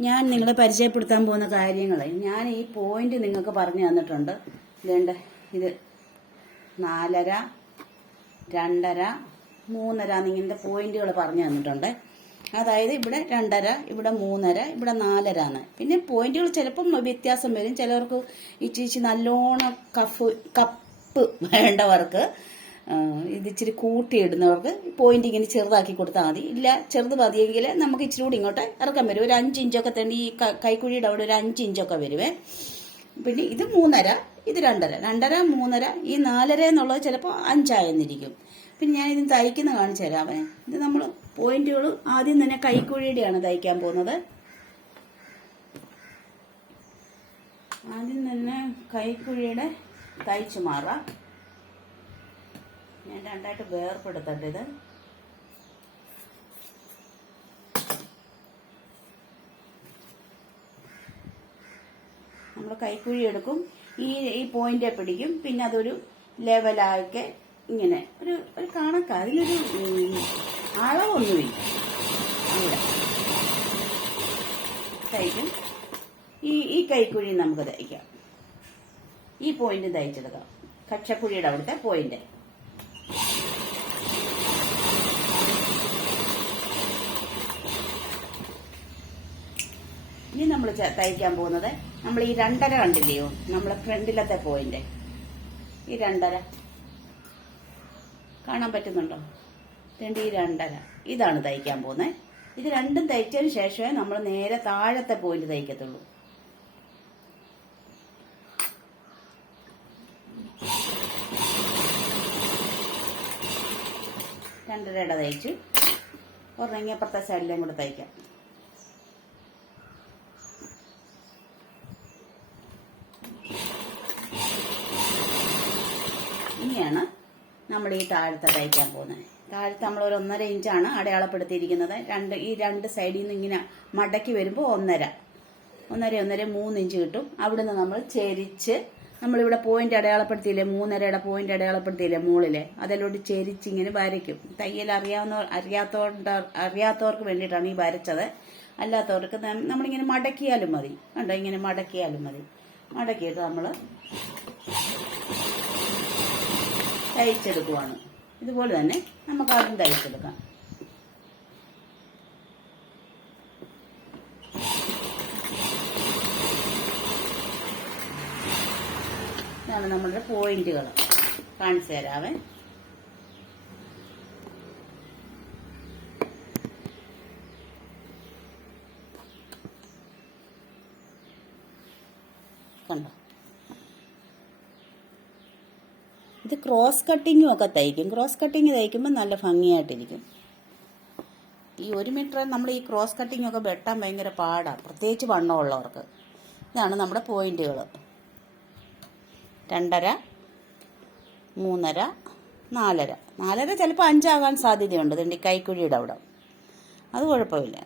ഞാൻ നിങ്ങളെ പരിചയപ്പെടുത്താൻ പോകുന്ന കാര്യങ്ങൾ ഞാൻ ഈ പോയിന്റ് നിങ്ങൾക്ക് പറഞ്ഞു തന്നിട്ടുണ്ട്. ഇതുണ്ട്. ഇത് നാലര രണ്ടര മൂന്നര എന്നിങ്ങനത്തെ പോയിന്റുകൾ പറഞ്ഞു തന്നിട്ടുണ്ട്. അതായത് ഇവിടെ രണ്ടര ഇവിടെ മൂന്നര ഇവിടെ നാലര എന്ന് പിന്നെ പോയിന്റുകൾ ചിലപ്പം വ്യത്യാസം വരും. ചിലവർക്ക് ഇച്ചിരി നല്ലോണം കഫ് കപ്പ് വേണ്ടവർക്ക് ഇത് ഇച്ചിരി കൂട്ടിയിടുന്നവർക്ക് പോയിന്റ് ഇങ്ങനെ ചെറുതാക്കി കൊടുത്താൽ മതി. ഇല്ല ചെറുത് മതിയെങ്കിൽ നമുക്ക് ഇച്ചിരി കൂടി ഇങ്ങോട്ട് ഇറക്കാൻ വരും. ഒരു അഞ്ച് ഇഞ്ചൊക്കെ തന്നെ ഈ കൈക്കുഴിയുടെ അവിടെ ഒരു അഞ്ച് ഇഞ്ചൊക്കെ വരുവേ. പിന്നെ ഇത് മൂന്നര ഇത് രണ്ടര. രണ്ടര മൂന്നര ഈ നാലര എന്നുള്ളത് ചിലപ്പോൾ അഞ്ചായെന്നിരിക്കും. പിന്നെ ഞാൻ ഇതിന് തയ്ക്കുന്ന കാണിച്ചു തരാമേ ഇത് നമ്മൾ പോയിന്റുകൾ ആദ്യം തന്നെ കൈക്കുഴിയുടെയാണ് തയ്ക്കാൻ പോകുന്നത്. ആദ്യം തന്നെ കൈക്കുഴിയുടെ തയ്ച്ചു മാറാം. ഞാൻ രണ്ടായിട്ട് വേർപ്പെടുത്തട്ടെ ഇത്. നമ്മൾ കൈക്കുഴി എടുക്കും. ഈ ഈ പോയിന്റ് പിടിക്കും. പിന്നെ അതൊരു ലെവലാക്കി ഇങ്ങനെ ഒരു ഒരു കണക്ക്. അതിനൊരു അളവൊന്നുമില്ല. തയ്ക്കും ഈ ഈ കൈക്കുഴി നമുക്ക് തയ്ക്കാം ഈ പോയിന്റ് തയ്ച്ചെടുക്കാം കക്ഷക്കുഴിയുടെ അവിടുത്തെ പോയിന്റ് ഇനി നമ്മൾ തയ്ക്കാൻ പോകുന്നത് നമ്മൾ ഈ രണ്ടര കണ്ടില്ലയോ? നമ്മളെ ഫ്രണ്ടിലത്തെ പോയിന്റ് ഈ രണ്ടര. കാണാൻ പറ്റുന്നുണ്ടോ? രണ്ട് ഈ രണ്ടര. ഇതാണ് തയ്ക്കാൻ പോകുന്നത് ഇത് രണ്ടും തയ്ച്ചതിന് ശേഷമേ നമ്മൾ നേരെ താഴത്തെ പോയിന്റ് തയ്ക്കത്തുള്ളൂ. രണ്ടരയുടെ തയ്ച്ചു. ഒരെണ്ണം അപ്പുറത്തെ സൈഡിലേയും കൂടെ തയ്ക്കാം. ഇനിയാണ് നമ്മൾ ഈ താഴത്തെ തയ്ക്കാൻ പോകുന്നത്. താഴത്ത് നമ്മൾ ഒരു ഒന്നര ഇഞ്ചാണ് അടയാളപ്പെടുത്തിയിരിക്കുന്നത്. രണ്ട് ഈ രണ്ട് സൈഡിൽ നിന്ന് ഇങ്ങനെ മടക്കി വരുമ്പോൾ ഒന്നര. ഒന്നര ഒന്നര മൂന്ന് ഇഞ്ച് കിട്ടും. അവിടുന്ന് നമ്മൾ ചെരിച്ച് നമ്മളിവിടെ പോയിന്റ് അടയാളപ്പെടുത്തിയില്ലേ? മൂന്നരയുടെ പോയിന്റ് അടയാളപ്പെടുത്തിയില്ലേ മുകളിലെ അതിലോട്ട് ചെരിച്ച് ഇങ്ങനെ വരയ്ക്കും. തയ്യൽ അറിയാവുന്ന അറിയാത്തവരുടെ അറിയാത്തവർക്ക് വേണ്ടിയിട്ടാണ് ഈ വരച്ചത്. അല്ലാത്തവർക്ക് നമ്മളിങ്ങനെ മടക്കിയാലും മതി. കണ്ടോ? ഇങ്ങനെ മടക്കിയാലും മതി. മടക്കിയിട്ട് നമ്മൾ തയ്ച്ചെടുക്കുവാണ് ഇതുപോലെ തന്നെ നമുക്ക് ആദ്യം തയ്ച്ചെടുക്കാം ഇതാണ് നമ്മളുടെ പോയിന്റുകൾ. കാണിച്ചു തരാവേ. കണ്ടോ? ഇത് ക്രോസ് കട്ടിങ്ങും ഒക്കെ തയ്ക്കും. ക്രോസ് കട്ടിങ് തയ്ക്കുമ്പോൾ നല്ല ഭംഗിയായിട്ടിരിക്കും. ഈ ഒരു മീറ്റർ നമ്മൾ ഈ ക്രോസ് കട്ടിങ് ഒക്കെ വെട്ടാൻ ഭയങ്കര പാടാണ് പ്രത്യേകിച്ച് വണ്ണമുള്ളവർക്ക് ഇതാണ് നമ്മുടെ പോയിന്റുകൾ രണ്ടര മൂന്നര നാലര. നാലര ചിലപ്പോൾ അഞ്ചാകാൻ സാധ്യതയുണ്ട്. ഇതിന്റെ കൈക്കുഴിയുടെ അവിടെ. അത് കുഴപ്പമില്ല.